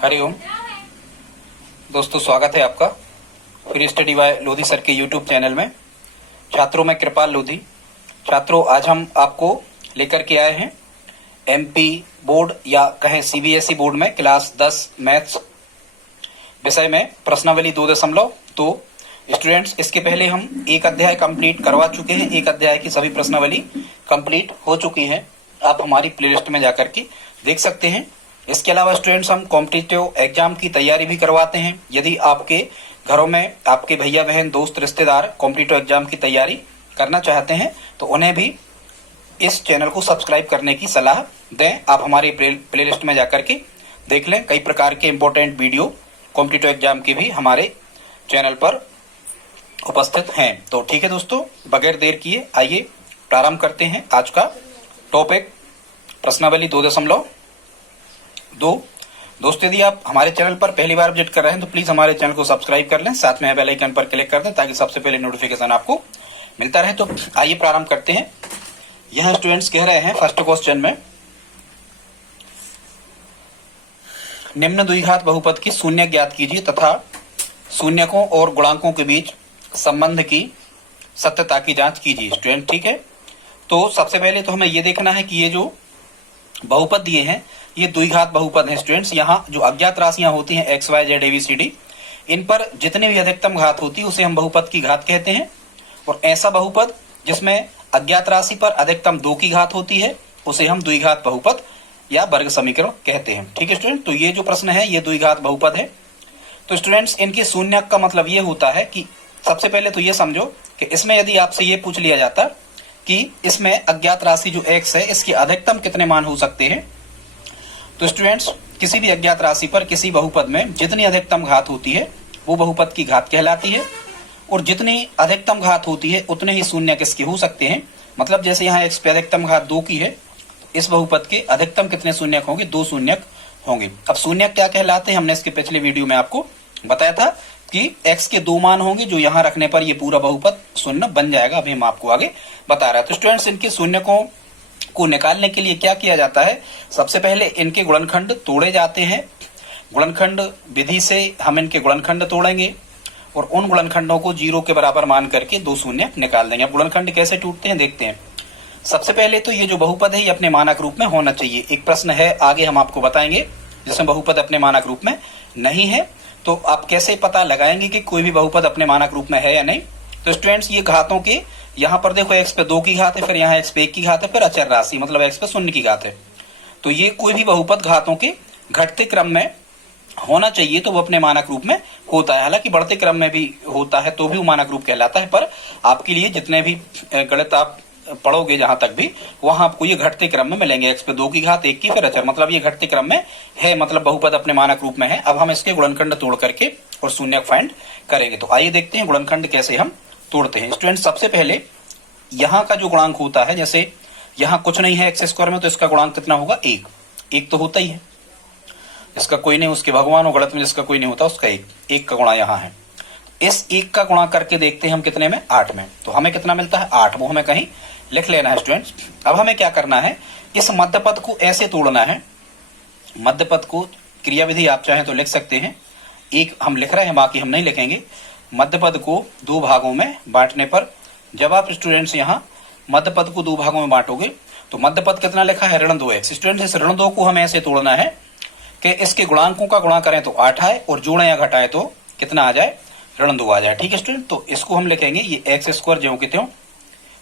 हरिओम दोस्तों, स्वागत है आपका free study bye Lodhi sir के यूट्यूब चैनल में। छात्रों में कृपाल लोधी। छात्रों, आज हम आपको लेकर के आए हैं एमपी बोर्ड या कहें सीबीएसई बोर्ड में क्लास 10 मैथ्स विषय में प्रश्नावली 2.2। स्टूडेंट्स, इसके पहले हम एक अध्याय कंप्लीट करवा चुके हैं। एक अध्याय की सभी प्रश्नावली कंप्लीट हो चुकी हैं। आप हमारी प्लेलिस्ट में जाकर के देख सकते हैं। इसके अलावा स्टूडेंट्स, हम कॉम्पिटिटिव एग्जाम की तैयारी भी करवाते हैं। यदि आपके घरों में आपके भैया बहन दोस्त रिश्तेदार कॉम्पिटिटिव एग्जाम की तैयारी करना चाहते हैं तो उन्हें भी इस चैनल को सब्सक्राइब करने की सलाह दें। आप हमारी प्लेलिस्ट में जाकर के देख लें। कई प्रकार के इंपॉर्टेंट वीडियो कॉम्पिटिटिव एग्जाम की भी हमारे चैनल पर उपस्थित हैं। तो ठीक है दोस्तों, बगैर देर किए आइए प्रारंभ करते हैं आज का टॉपिक प्रश्नावली 2.2। दोस्तों, यदि आप हमारे चैनल पर पहली बार विजिट कर रहे हैं तो प्लीज हमारे चैनल को सब्सक्राइब कर लें, साथ में बेल आइकन पर क्लिक कर दें ताकि सबसे पहले नोटिफिकेशन आपको मिलता रहे। तो आइए प्रारंभ करते हैं। यह स्टूडेंट्स कह रहे हैं फर्स्ट क्वेश्चन में, निम्न द्विघात बहुपद की शून्य ज्ञात कीजिए तथा शून्यकों और गुणांकों के बीच संबंध की सत्यता की जांच कीजिए। स्टूडेंट, ठीक है। तो सबसे पहले तो हमें ये देखना है कि ये जो बहुपद दिए हैं ये द्विघात बहुपद हैं। स्टूडेंट्स, यहाँ जो अज्ञात राशियां होती हैं एक्स वाई जेड एबीसीडी, इन पर जितनी भी अधिकतम घात होती है उसे हम बहुपद की घात कहते हैं। और ऐसा बहुपद जिसमें अज्ञात राशि पर अधिकतम 2 की घात होती है उसे हम द्विघात बहुपद या वर्ग समीकरण कहते हैं। ठीक है स्टूडेंट, तो ये जो प्रश्न है ये द्विघात बहुपद है। तो स्टूडेंट्स, इनके शून्यक का मतलब ये होता है कि सबसे पहले तो ये समझो कि इसमें यदि आपसे ये पूछ लिया जाता कि इसमें अज्ञात राशि जो x है इसके अधिकतम कितने मान हो सकते हैं, तो स्टूडेंट्स किसी भी अज्ञात राशि पर किसी बहुपद में जितनी अधिकतम घात होती है वो बहुपद की घात कहलाती है। और जितनी अधिकतम घात होती है उतने ही शून्यक इसके हो सकते हैं। मतलब जैसे यहाँ x पे अधिकतम घात 2 की है, इस बहुपद के अधिकतम कितने शून्यक होंगे? 2 शून्यक होंगे। अब शून्यक क्या कहलाते हैं हमने इसके पिछले वीडियो में आपको बताया था कि x के 2 मान होंगे जो यहाँ रखने पर ये पूरा बहुपद शून्य बन जाएगा। अभी हम आपको आगे बता रहे हैं। तो स्टूडेंट्स, इनके शून्यकों को निकालने के लिए क्या किया जाता है? सबसे पहले इनके गुणनखंड तोड़े जाते हैं। गुणनखंड विधि से हम इनके गुणनखंड तोड़ेंगे और उन गुणनखंडों को 0 के बराबर मान करके 2 शून्य निकाल देंगे। अब गुणनखंड कैसे टूटते हैं देखते हैं। सबसे पहले तो ये जो बहुपद है ये अपने मानक रूप में होना चाहिए। एक प्रश्न है आगे हम आपको बताएंगे जिसमें बहुपद अपने मानक रूप में नहीं है, तो आप कैसे पता लगाएंगे कि कोई भी बहुपद अपने मानक रूप में है या नहीं? तो स्टूडेंट्स, ये घातों के यहाँ पर देखो x पे 2 की घात है, फिर यहाँ x पे 1 की घात है, फिर अचर राशि मतलब x पे 0 की घात है। तो ये कोई भी बहुपद घातों के घटते क्रम में होना चाहिए तो वो अपने मानक रूप में होता है। हालांकि बढ़ते क्रम में भी होता है तो भी वो मानक रूप कहलाता है, पर आपके लिए जितने भी गणित आप पढ़ोगे जहां तक भी वहां आपको ये घटते क्रम में मिलेंगे। x पे 2 की घात 1 की फिर अचर, मतलब ये घटते क्रम में है, मतलब बहुपद अपने मानक रूप में है। अब हम इसके गुणनखंड तोड़ करके और शून्यक फाइंड करेंगे। तो आइए देखते हैं गुणनखंड कैसे हम तोड़ते हैं। स्टूडेंट, सबसे पहले यहाँ का जो गुणांक होता है, जैसे यहाँ कुछ नहीं है एक्स स्क्वायर में, तो इसका गुणांक कितना होगा? 1। 1 तो होता ही है, इसका कोई नहीं, उसके भगवान हो गणित में जिसका कोई नहीं होता उसका 1 का गुणा यहाँ है। इस 1 का गुणा करके देखते हैं हम कितने में? 8 में। तो हमें कितना मिलता है? 8। वो हमें कहीं लिख लेना है स्टूडेंट्स। अब हमें क्या करना है, इस मध्य पद को ऐसे तोड़ना है। मध्य पद को क्रिया विधि आप चाहें तो लिख सकते हैं, 1 हम लिख रहे हैं बाकी हम नहीं लिखेंगे। मध्य पद को 2 भागों में बांटने पर जब आप स्टूडेंट्स यहाँ मध्य पद को 2 भागों में बांटोगे तो मध्य पद कितना लिखा है? ऋण 2x। स्टूडेंट्स, इस ऋण 2 को हमें ऐसे तोड़ना है कि इसके गुणांकों का गुणा करें तो 8 आए और जोड़ें या घटाए तो कितना आ जाए? ऋण 2 आ जाए। ठीक है स्टूडेंट, तो इसको हम लिखेंगे ये एक्स स्क्वायर ज्यों के त्यों।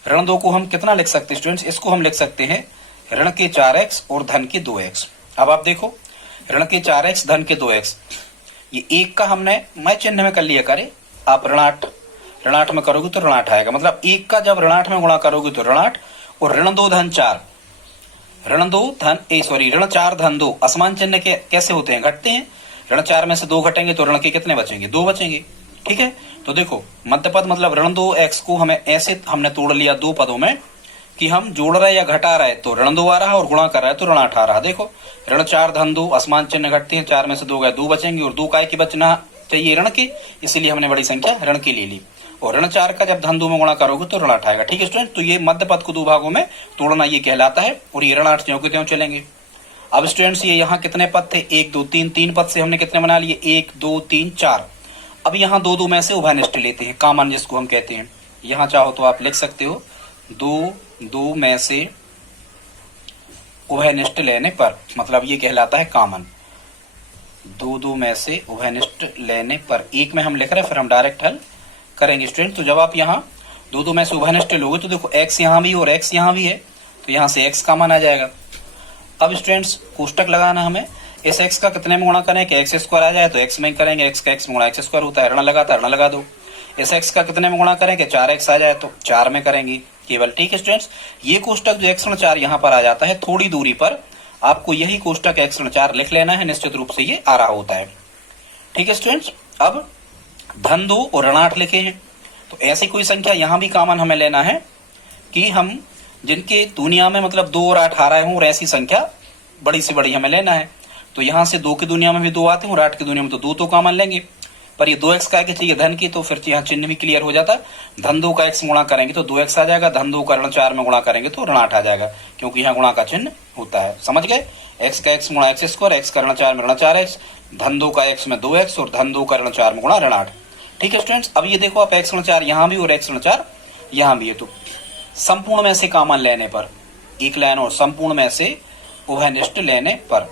ऋण 2 को हम कितना लिख सकते हैं स्टूडेंट्स? इसको हम लिख सकते हैं ऋण के 4x और धन के 2x। अब आप देखो, ऋण के 4x धन के 2x, ये 1 का हमने मैं चिन्ह में कर लिया करे, आप ऋण 8 में करोगे तो ऋण 8 आएगा। मतलब 1 का जब ऋण 8 में गुणा करोगे तो ऋण 8 और ऋण 2 धन 4, ऋण 4 धन 2 असमान चिन्ह के कैसे होते हैं? घटते हैं। ऋण 4 में से 2 घटेंगे तो ऋण के कितने बचेंगे? 2 बचेंगे। ठीक है, तो देखो मध्य पद मतलब ऋण 2x को हमें ऐसे हमने तोड़ लिया 2 पदों में कि हम जोड़ रहे या घटा रहे तो ऋण 2 आ रहा और गुणा कर रहे तो ऋण 8 आ रहा। देखो ऋण 4 धन 2 असमान चिन्ह घटते हैं, 4 में से 2 गए 2 बचेंगे और 2 काय के बचना चाहिए? ऋण के, इसीलिए हमने बड़ी संख्या ऋण की ले ली। और ऋण 4 का जब धन 2 में गुणा करोगे तो ऋण 8 आएगा। ठीक है स्टूडेंट, तो ये मध्य पद को 2 भागों में तोड़ना ये कहलाता है और ये ऋण 8 ज्यों के त्यों चलेंगे। अब स्टूडेंट्स ये यहाँ कितने पद थे, 1 2 3, 3 पद से हमने कितने बना लिए, 1 2 3 4। अब यहाँ 2 2 में से उभयनिष्ठ लेते हैं, कॉमन जिसको हम कहते हैं। यहाँ चाहो तो आप लिख सकते हो 2 2 में से उभयनिष्ठ लेने पर, मतलब ये कहलाता है कॉमन। 2 2 में से उभयनिष्ठ लेने पर, एक में हम लिख रहे हैं, फिर हम डायरेक्ट हल करेंगे स्टूडेंट। तो जब आप यहाँ 2 2 में से उभयनिष्ठ लोगे तो देखो x यहाँ भी और x यहाँ भी है, तो यहाँ से x कॉमन आ जाएगा। अब स्टूडेंट्स कोष्टक लगाना हमें, इस x का कितने में गुणा करें कि x स्क्वायर आ जाए, तो x में करेंगे, x का x में गुणा x स्क्वायर होता है, ऋण लगाता है ऋण लगा दो। इस x का कितने में गुणा करें कि 4x आ जाए, तो 4 में करेंगे केवल। ठीक है स्टूडेंट्स, ये कोष्टक जो x ऋण 4 यहाँ पर आ जाता है, थोड़ी दूरी पर आपको यही कोष्टक x ऋण 4 लिख लेना है, निश्चित रूप से ये आ रहा होता है। ठीक है स्टूडेंट्स, अब धन 2 और ऋण 8 लिखे हैं, तो ऐसी कोई संख्या यहाँ भी कॉमन हमें लेना है कि हम जिनके दुनिया में मतलब 2 और 8 आ रहे हों, और ऐसी संख्या बड़ी से बड़ी हमें लेना है। तो यहाँ से 2 की दुनिया में भी 2 आते हैं और 8 की दुनिया में तो 2 तो कॉमन लेंगे, पर ये 2x का क्या चाहिए धन की, तो फिर यहाँ चिन्ह भी क्लियर हो जाता है। धन 2 का x गुणा करेंगे तो 2x आ जाएगा, धन 2 का ऋण 4 में गुणा करेंगे तो ऋण 8 आ जाएगा, क्योंकि यहाँ गुणा का चिन्ह होता है। समझ गए, x का x गुणा x स्क्वायर, x का ऋण 4 में ऋण 4x, धन 2 का x में 2x और धन 2 का ऋण 4 में गुणा ऋण 8। ठीक है स्टूडेंट्स, अब ये देखो आप x ऋण 4 यहाँ भी और x ऋण 4 यहाँ भी है, तो संपूर्ण में से कॉमन लेने पर, एक लाइन और संपूर्ण में से उभयनिष्ठ लेने पर,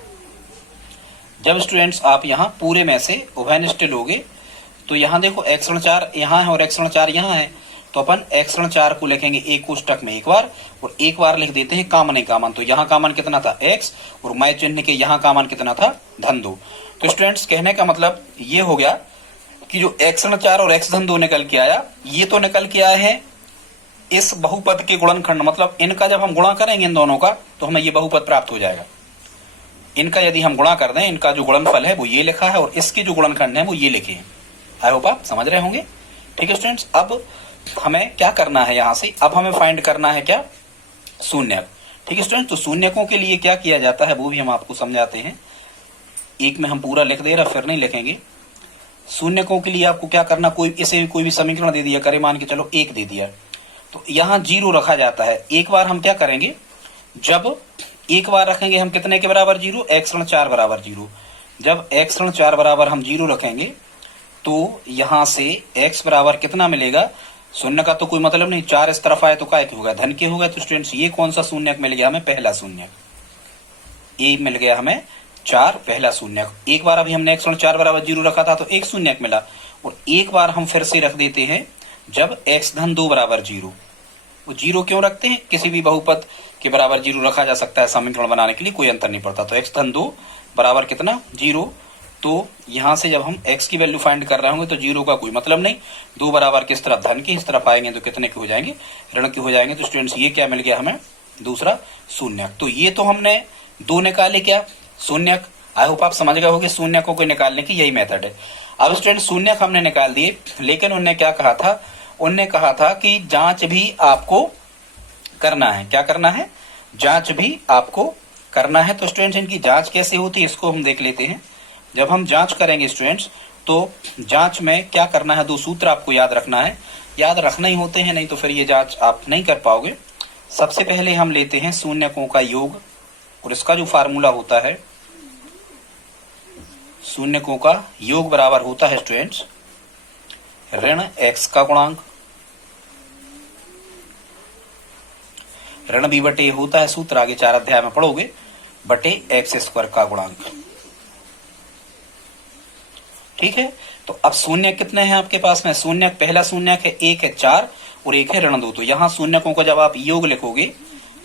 जब स्टूडेंट्स आप यहाँ पूरे में से उभयनिष्ठ लोगे तो यहाँ देखो x ऋण 4 यहाँ है और x ऋण 4 यहाँ है, तो अपन x ऋण 4 को लिखेंगे एक कोष्टक में एक बार, और एक बार लिख देते हैं कॉमन कॉमन। तो यहाँ कॉमन कितना था x, और मैं चिन्ह के यहाँ कॉमन कितना था धन 2। तो स्टूडेंट्स कहने का मतलब ये हो गया कि जो x ऋण 4 और x धन 2 निकल के आया, ये तो निकल के आए हैं इस बहुपद के गुणनखंड, मतलब इनका जब हम गुणा करेंगे इन दोनों का तो हमें ये बहुपद प्राप्त हो जाएगा। इनका यदि हम गुणा कर दें, इनका जो गुणनफल है वो ये लिखा है और इसके जो गुणनखंड है वो ये लिखे हैं। आई होप आप समझ रहे होंगे। ठीक है स्टूडेंट्स, अब हमें क्या करना है, यहाँ से अब हमें फाइंड करना है क्या, शून्यक। ठीक है स्टूडेंट्स, तो शून्यकों के लिए क्या किया जाता है वो भी हम आपको समझाते हैं। एक में हम पूरा लिख दे रहा, फिर नहीं लिखेंगे। शून्यकों के लिए आपको क्या करना, कोई इसे कोई भी समीकरण दे दिया करे, मान के चलो 1 दे दिया, तो यहाँ 0 रखा जाता है। एक बार हम क्या करेंगे, जब एक बार रखेंगे हम कितने के बराबर 0, x ऋण 4 बराबर 0। जब x ऋण 4 बराबर हम 0 रखेंगे तो यहाँ से x बराबर कितना मिलेगा, शून्य का तो कोई मतलब नहीं, 4 इस तरफ आए तो काय के होगा, धन के होगा। तो स्टूडेंट्स ये कौन सा शून्यक मिल गया हमें, पहला शून्यक, ये मिल गया हमें 4 पहला शून्यक। एक बार अभी हमने x ऋण 4 बराबर 0 रखा था तो एक शून्यक मिला, और एक बार हम फिर से रख देते हैं जब x धन 2 बराबर 0। वो 0 क्यों रखते हैं, किसी भी बहुपद के बराबर 0 रखा जा सकता है समीकरण बनाने के लिए, कोई अंतर नहीं पड़ता। तो x धन 2 बराबर कितना 0, तो यहाँ से जब हम x की वैल्यू फाइंड कर रहे होंगे तो 0 का कोई मतलब नहीं, 2 बराबर किस तरफ धन की, इस तरफ आएंगे तो कितने के हो जाएंगे, ऋण के हो जाएंगे। तो स्टूडेंट्स ये क्या मिल गया हमें, दूसरा शून्यक। तो ये तो हमने 2 निकाले क्या शून्यक। आई होप आप समझ गए होंगे शून्यकों को निकालने की यही मेथड है। अब स्टूडेंट शून्यक हमने निकाल दिए, लेकिन उन्होंने क्या कहा था, उनने कहा था कि जांच भी आपको करना है। क्या करना है, जांच भी आपको करना है। तो स्टूडेंट्स इनकी जांच कैसे होती है इसको हम देख लेते हैं। जब हम जांच करेंगे स्टूडेंट्स, तो जांच में क्या करना है, 2 सूत्र आपको याद रखना है, याद रखना ही होते हैं, नहीं तो फिर ये जांच आप नहीं कर पाओगे। सबसे पहले हम लेते हैं शून्यकों का योग, और इसका जो फार्मूला होता है, शून्यकों का योग बराबर होता है स्टूडेंट्स ऋण x का गुणांक, ऋण b बटे होता है सूत्र, आगे 4 अध्याय में पढ़ोगे, बटे x स्क्वायर का गुणांक। ठीक है, तो अब शून्य कितने हैं आपके पास में, शून्य पहला शून्यक है 1 है 4 और 1 है ऋण 2। तो यहाँ शून्यकों का जब आप योग लिखोगे,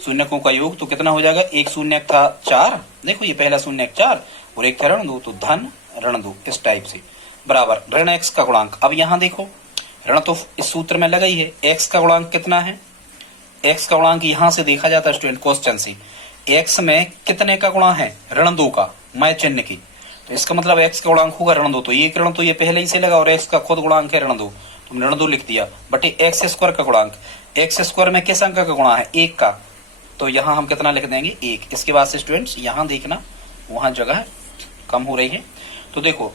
शून्यकों का योग, तो कितना हो जाएगा, एक शून्यक था 4, देखो ये पहला शून्यक 4 और 1 था ऋण 2, तो धन ऋण 2 इस टाइप से, बराबर ऋण x का गुणांक। अब यहाँ देखो ऋण तो इस सूत्र में लगा ही है, x का गुणांक कितना है, x का गुणांक यहाँ से देखा जाता है स्टूडेंट क्वेश्चन से, x में कितने का गुणा है, ऋण 2 का, मैं चिन्ह की, तो इसका मतलब x का गुणांक होगा ऋण 2। तो ये ऋण तो ये पहले ही से लगा और x का खुद गुणांक है ऋण 2, तुमने ऋण 2 लिख दिया, बटे x स्क्वायर का गुणांक। x स्क्वायर में किस अंक का गुणा है, 1 का, तो यहाँ हम कितना लिख देंगे 1। इसके बाद से स्टूडेंट्स यहाँ देखना, वहां जगह कम हो रही है, तो देखो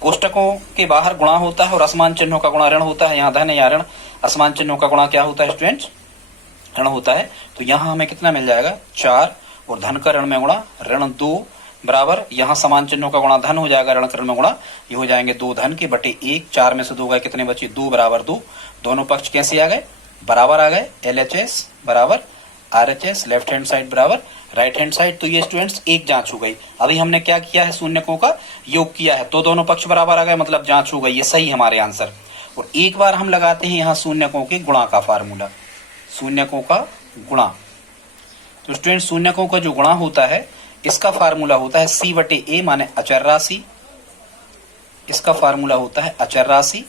कोष्टकों के बाहर गुणा होता है और असमान चिन्हों का गुणा ऋण होता है, यहाँ धन है, यहाँ ऋण, असमान चिन्हों का गुणा क्या होता है स्टूडेंट्स, ऋण होता है। तो यहाँ हमें कितना मिल जाएगा 4 और धन का ऋण में गुणा ऋण 2 बराबर यहाँ समान चिन्हों का गुणा धन हो जाएगा, ऋण का ऋण में गुणा ये हो जाएंगे 2 धन के बटे 1, 4 में से 2 गए कितने बचे 2 बराबर 2। दोनों पक्ष कैसे आ गए, बराबर आ गए। LHS बराबर RHS, लेफ्ट हैंड साइड बराबर राइट हैंड साइड। तो ये स्टूडेंट्स एक जांच हो गई। अभी हमने क्या किया है, शून्यकों का योग किया है तो दोनों पक्ष बराबर आ गए, मतलब जांच हो गई, ये सही हमारे आंसर। और एक बार हम लगाते हैं यहाँ शून्यकों के गुणा का फार्मूला, शून्यकों का गुणा। तो स्टूडेंट शून्यकों का जो गुणा होता है इसका फार्मूला होता है C बटे A माने अचर राशि, इसका फार्मूला होता है अचर राशि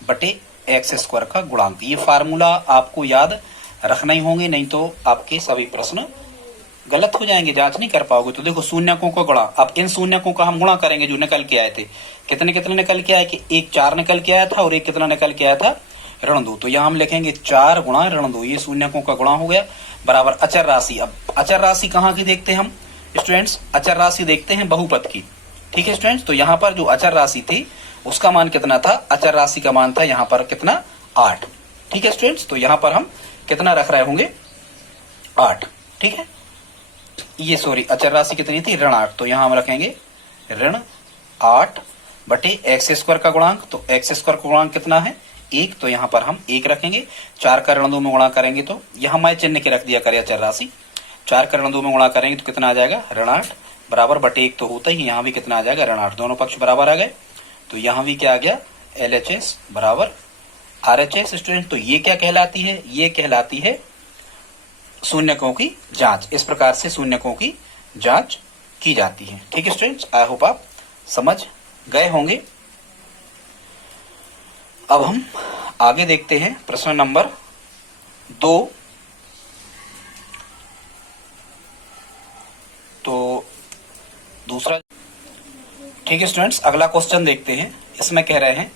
बटे x स्क्वायर का गुणांक। ये फार्मूला आपको याद रखना ही होंगे, नहीं तो आपके सभी प्रश्न गलत हो जाएंगे, जांच नहीं कर पाओगे। तो देखो शून्यकों का गुणा, अब इन शून्यकों का हम गुणा करेंगे जो निकल के आए थे। कितने कितने निकल के आए कि एक 4 निकल के आया था और एक कितना निकल के आया था ऋण 2। तो यहाँ हम लिखेंगे 4 गुणा ऋण 2, ये शून्यकों का गुणा हो गया बराबर अचर राशि। अब अचर राशि कहाँ की देखते हैं हम स्टूडेंट्स, अचर राशि देखते हैं बहुपद की। ठीक है स्टूडेंट्स, तो यहाँ पर जो अचर राशि थी उसका मान कितना था, अचर राशि का मान था यहाँ पर कितना 8। ठीक है स्टूडेंट्स, तो यहाँ पर हम कितना रख रहे होंगे 8। ठीक है, ये सॉरी अचर राशि कितनी थी ऋण 8, तो यहाँ हम रखेंगे ऋण 8 बटे x स्क्वायर का गुणांक। तो x स्क्वायर का गुणांक कितना है 1, तो यहाँ पर हम 1 रखेंगे। 4 का ऋण 2 में गुणा करेंगे तो यहाँ मैं चिन्ह के रख दिया करे अचर राशि, 4 का ऋण 2 में गुणा करेंगे तो कितना आ जाएगा ऋण 8 बराबर बटे 1 तो होता ही, यहाँ भी कितना आ जाएगा ऋण 8। दोनों पक्ष बराबर आ गए तो यहाँ भी क्या आ गया LHS बराबर RHS। स्टूडेंट तो ये क्या कहलाती है, ये कहलाती है शून्यकों की जांच। इस प्रकार से शून्यकों की जांच की जाती है। ठीक है स्टूडेंट्स, आई होप आप समझ गए होंगे। अब हम आगे देखते हैं प्रश्न नंबर 2। तो दूसरा, ठीक है स्टूडेंट्स, अगला क्वेश्चन देखते हैं। इसमें कह रहे हैं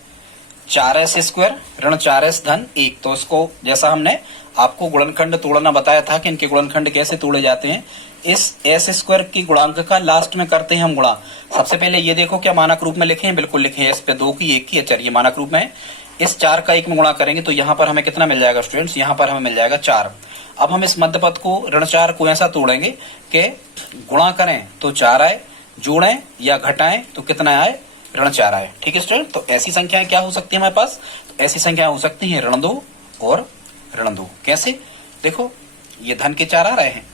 4s स्क्वायर ऋण 4s धन 1। तो इसको जैसा हमने आपको गुणनखंड तोड़ना बताया था कि इनके गुणनखंड कैसे तोड़े जाते हैं, इस s स्क्वायर की गुणांक का लास्ट में करते हैं हम गुणा। सबसे पहले ये देखो क्या मानक रूप में लिखे हैं, बिल्कुल लिखे हैं, इस पे 2 की 1 की अचर, ये मानक रूप में है। इस 4 का 1 में गुणा करेंगे तो यहाँ पर हमें कितना मिल जाएगा स्टूडेंट्स, यहाँ पर हमें मिल जाएगा 4। अब हम इस मध्य पद को ऋण 4 को ऐसा तोड़ेंगे कि गुणा करें तो 4 आए, जोड़ें या घटाएं तो कितना आए ऋण 4 आए। ठीक है स्टूडेंट, तो ऐसी संख्याएं क्या हो सकती है हमारे पास, तो ऐसी संख्याएं हो सकती हैं ऋण 2 और ऋण 2। कैसे, देखो ये धन के 4 आ रहे हैं,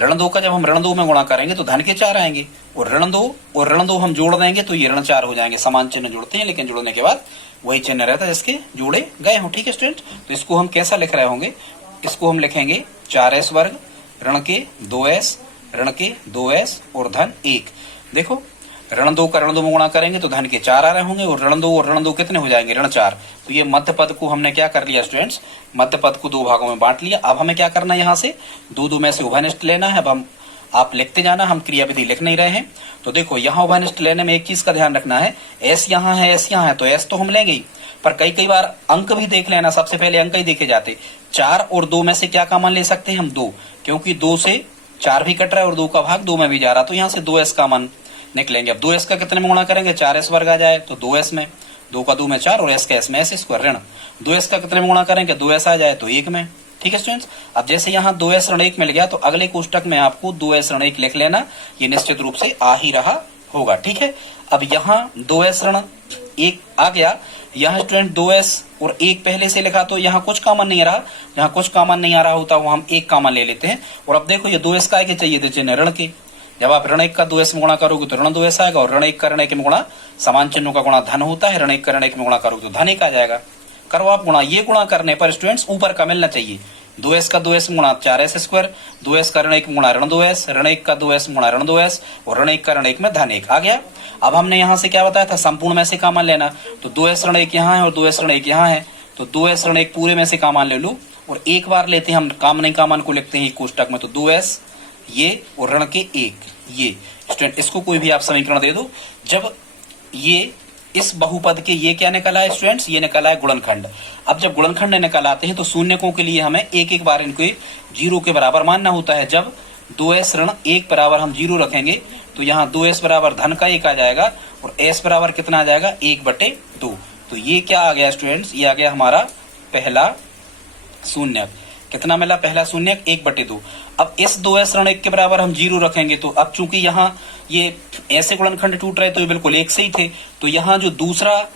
ऋण 2 का जब हम ऋण 2 में गुणा करेंगे तो धन के 4 आएंगे, और ऋण 2 और ऋण 2 हम जोड़ देंगे तो ये ऋण 4 हो जाएंगे। समान चिन्ह जोड़ते हैं लेकिन जोड़ने के बाद वही चिन्ह रहता है जिसके जोड़े गए हो। ठीक है स्टूडेंट, तो इसको हम कैसा लिख रहे होंगे, इसको हम लिखेंगे 4s वर्ग ऋण के 2s ऋण के 2s और धन 1। देखो ऋण 2 का ऋण 2 में गुणा करेंगे तो धन के 4 आ रहे होंगे, और ऋण 2 कितने हो जाएंगे ऋण 4। तो ये मध्य पद को हमने क्या कर लिया स्टूडेंट्स, मध्य पद को 2 भागों में बांट लिया। अब हमें क्या करना है, यहाँ से 2 में से उभयनिष्ठ लेना है। अब हम आप लिखते जाना, हम क्रियाविधि लिख नहीं रहे हैं। तो देखो यहाँ उभयनिष्ठ लेने में एक चीज का ध्यान रखना है, s यहाँ है s यहाँ है, तो s तो हम लेंगे ही, पर कई बार अंक भी देख लेना। सबसे पहले अंक ही देखे जाते, 4 और 2 में से क्या कॉमन ले सकते हैं हम 2, क्योंकि 2 से 4 भी कट रहा है और 2 का भाग 2 में भी जा रहा, तो यहाँ से 2s कॉमन निकलेंगे। अब 2s का कितने में गुणा करेंगे, 4s वर्ग आ जाए तो 2s में, 2 का 2 में 4 और s का s में s स्क्वायर ऋण 2s का कितने में गुणा करेंगे, 2s आ जाए तो 1 में। ठीक है स्टूडेंट्स, अब जैसे यहाँ 2s ऋण 1 मिल गया तो अगले कोष्टक में आपको 2s ऋण 1 लिख लेना, ये निश्चित रूप से आ ही रहा होगा। ठीक है, अब यहाँ 2s ऋण 1 आ गया, यहाँ स्टूडेंट 2s और 1 पहले से लिखा तो यहाँ कुछ कॉमन नहीं आ रहा, यहाँ कुछ कॉमन नहीं आ रहा होता वो हम 1 कॉमन ले लेते हैं। और अब देखो ये 2s का चाहिए थे चिन्ह ऋण के, जब आप ऋण 1 का 2s में गुणा करोगे तो ऋण 2s आएगा, और ऋण 1 का ऋण 1 में गुणा समान चिन्हों का गुणा धन होता है, ऋण 1 का ऋण 1 में गुणा करोगे तो धन 1 आ जाएगा। करो आप गुणा, ये गुणा करने पर स्टूडेंट्स ऊपर का मिलना चाहिए, 2s का 2s में गुणा 4s स्क्वायर, 2s का ऋण 1 में गुणा ऋण 2s, ऋण 1 का 2s में गुणा ऋण 2s और ऋण 1 का ऋण 1 में धन 1 आ गया। अब हमने यहाँ से क्या बताया था, संपूर्ण में से कॉमन लेना, तो 2s ऋण 1 यहाँ है और 2s ऋण 1 यहाँ है, तो 2s ऋण 1 पूरे में से कॉमन ले लो और एक बार लेते हैं हम कॉमन को लिखते हैं कोष्टक में, तो 2s ये और ऋण के 1 ये। स्टूडेंट इसको कोई भी आप समीकरण दे दो, जब ये इस बहुपद के ये क्या निकला है स्टूडेंट्स, ये निकला है गुणनखंड। अब जब गुणनखंड निकल आते हैं तो शून्यकों के लिए हमें एक बार इनको 0 के बराबर मानना होता है। जब 2s ऋण 1 बराबर हम 0 रखेंगे तो यहाँ 2s बराबर धन का 1 आ जाएगा और s बराबर कितना आ जाएगा 1/2। तो ये क्या आ गया स्टूडेंट्स, ये आ गया हमारा पहला शून्यक। कितना मिला पहला शून्य 1/2। अब इस 2s ऋण 1 के बराबर हम 0 रखेंगे, तो अब चूंकि यहाँ ये ऐसे गुणनखंड टूट रहे तो ये बिल्कुल 1 से ही थे, तो यहाँ जो दूसरा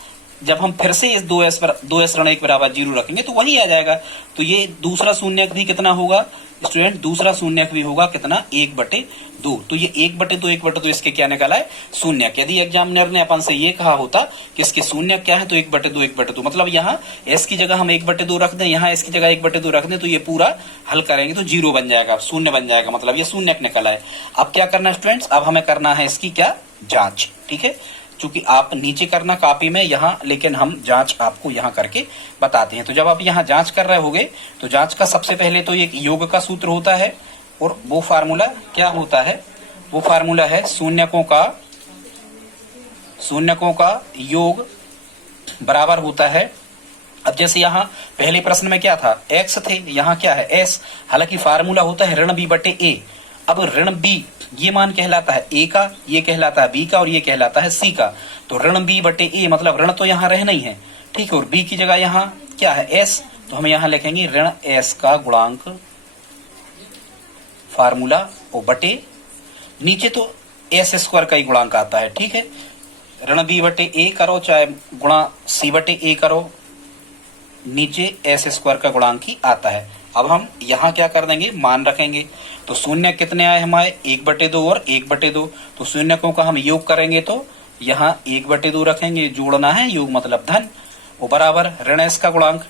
जब हम फिर से इस 2s ऋण 1 बराबर 0 रखेंगे तो वही आ जाएगा। तो ये दूसरा शून्यक भी कितना होगा स्टूडेंट, दूसरा शून्यक भी होगा कितना 1/2। तो ये 1/2 इसके क्या निकला है शून्यक। यदि एग्जामिनर ने अपन से ये कहा होता कि इसके शून्यक क्या है तो 1/2 मतलब यहाँ s की जगह हम 1/2 रख दें, यहाँ s की जगह 1/2 रख दें, तो ये पूरा हल करेंगे तो 0 बन जाएगा, शून्य बन जाएगा, मतलब ये शून्यक निकला है। अब क्या करना है स्टूडेंट्स, अब हमें करना है इसकी क्या जांच। ठीक है, चूंकि आप नीचे करना कॉपी में यहाँ, लेकिन हम जांच आपको यहाँ करके बताते हैं। तो जब आप यहाँ जांच कर रहे होगे तो जांच का सबसे पहले तो एक योग का सूत्र होता है, और वो फार्मूला क्या होता है, वो फार्मूला है शून्यकों का योग बराबर होता है। अब जैसे यहाँ पहले प्रश्न में क्या था x थे, यहाँ क्या है s, हालांकि फार्मूला होता है ऋण b/a। अब ऋण b ये मान कहलाता है a का, ये कहलाता है b का, और ये कहलाता है c का। तो ऋण b/a मतलब ऋण तो यहाँ रहना ही है, ठीक है, और b की जगह यहाँ क्या है s, तो हम यहाँ लिखेंगे ऋण s का गुणांक फार्मूला और बटे नीचे तो s² का ही गुणांक आता है। ठीक है, ऋण b/a करो चाहे गुणा c/a करो, नीचे s² का गुणांक ही आता है। अब हम यहाँ क्या कर देंगे, मान रखेंगे। तो शून्य कितने आए हमारे 1/2 और 1/2, तो शून्यकों का हम योग करेंगे तो यहाँ 1/2 रखेंगे, जोड़ना है, योग मतलब धन, वो बराबर ऋण s का गुणांक।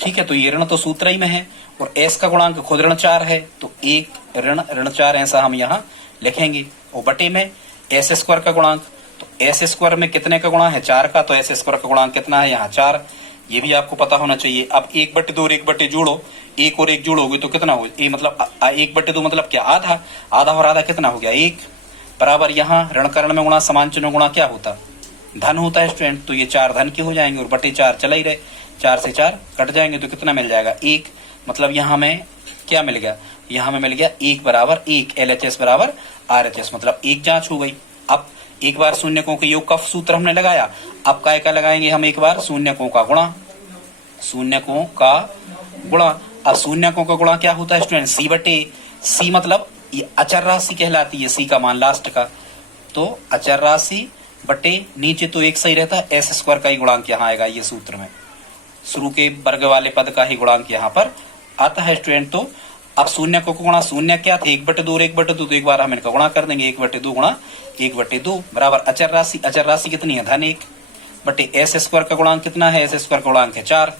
ठीक है, तो ये ऋण तो सूत्र ही में है, और s का गुणांक खुद ऋण 4 है, तो 1 ऋण 4 ऐसा हम यहाँ लिखेंगे, और बटे में s² का गुणांक। तो s² में कितने का गुणा है 4 का, तो s² का गुणांक कितना है यहाँ 4, ये भी आपको पता होना चाहिए। अब 1/2 और 1/2 जोड़ो, 1 और 1 जोड़ोगे तो कितना हो, ये मतलब 1/2 मतलब क्या आधा, आधा और आधा कितना हो गया 1, बराबर यहाँ ऋण करण में गुणा समान चिन्ह गुणा क्या होता धन होता है स्टूडेंट। तो ये 4 धन के हो जाएंगे, और बटे 4 चला ही रहे, 4 से 4 कट जाएंगे तो कितना मिल जाएगा 1, मतलब यहाँ हमें क्या मिल गया, यहाँ हमें मिल गया 1 बराबर 1, LHS बराबर RHS, मतलब 1 जांच हो गई। अब एक बार शून्यकों के योग का सूत्र हमने लगाया, अब काय का लगाएंगे हम एक बार शून्यकों का गुणा, शून्यकों का गुणा। अब शून्यकों का गुणा क्या होता है स्टूडेंट, c/c मतलब ये अचर राशि कहलाती है, c का मान लास्ट का, तो अचर राशि बटे नीचे तो एक सही रहता है, s² का ही गुणांक यहाँ आएगा, ये सूत्र में शुरू के वर्ग वाले पद का ही गुणांक यहाँ पर आता है स्टूडेंट। तो अब शून्यकों को गुणा, शून्य क्या थे 1/2 और 1/2, तो एक बार हम इनका गुणा कर देंगे, 1/2 गुणा 1/2 बराबर अचर राशि कितनी है धन 1 बटे s² का गुणांक कितना है, s² का गुणांक है 4।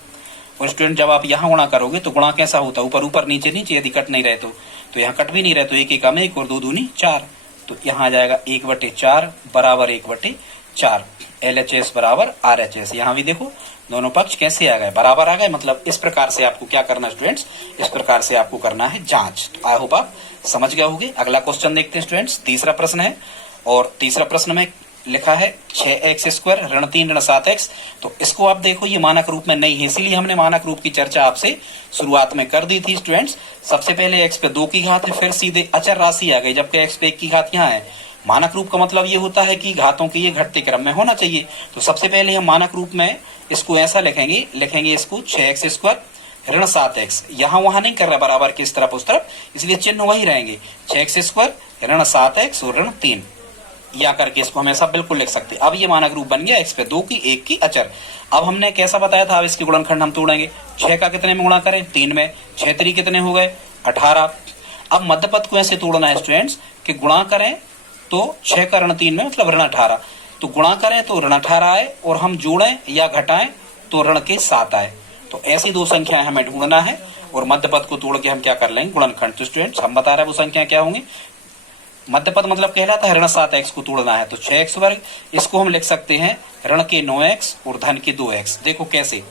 और स्टूडेंट जब आप यहाँ गुणा करोगे तो गुणा कैसा होता है, ऊपर ऊपर नीचे नीचे, यदि कट नहीं रहे तो यहाँ कट भी नहीं रहे तो 1 1 1 और 2 दूनी 4, तो यहाँ आ जाएगा 1/4 बराबर 1/4, LHS बराबर RHS। यहाँ भी देखो दोनों पक्ष कैसे आ गए, बराबर आ गए। मतलब इस प्रकार से आपको क्या करना स्टूडेंट्स, इस प्रकार से आपको करना है जांच। तो आई होप आप समझ गए होंगे। अगला क्वेश्चन देखते हैं स्टूडेंट्स, तीसरा प्रश्न है, और तीसरा प्रश्न में लिखा है 6x² ऋण 3 ऋण 7x। तो इसको आप देखो ये मानक रूप में नहीं है, इसीलिए हमने मानक रूप की चर्चा आपसे शुरुआत में कर दी थी स्टूडेंट्स। सबसे पहले x पे 2 की घात है, फिर सीधे अचर राशि आ गई, जबकि x पे 1 की घात यहाँ है। मानक रूप का मतलब ये होता है कि घातों के ये घटते क्रम में होना चाहिए। तो सबसे पहले हम मानक रूप में इसको ऐसा लिखेंगे इसको 6x² ऋण 7x, यहाँ वहां नहीं कर रहा बराबर की इस तरफ उस तरफ, इसलिए चिन्ह वही रहेंगे 6x² ऋण 7x और ऋण 3, या करके इसको हम ऐसा बिल्कुल लिख सकते। अब ये मानक रूप बन गया, x पे 2 की 1 की अचर। अब हमने कैसा बताया था, अब इसके गुणनखंड हम तोड़ेंगे, 6 का कितने में गुणा करें 3 में, 6 3 कितने हो गए 18। अब मध्यपद को ऐसे तोड़ना है स्टूडेंट्स कि गुणा करें तो 6 का ऋण 3 में मतलब ऋण 18, तो गुणा करें तो ऋण 18 आए, और हम जोड़ें या घटाएं तो ऋण के 7 आए। तो ऐसी दो संख्याएं हमें ढूंढना है, और मध्यपद को तोड़ के हम क्या कर लेंगे गुणनखंड। तो स्टूडेंट्स हम बता रहे हैं वो संख्या क्या होंगी, मध्यपद मतलब कहलाता है ऋण 7x को तोड़ना है, तो 6x², इसको हम लिख सकते हैं ऋण के 9x और धन के 2x। देखो कैसे,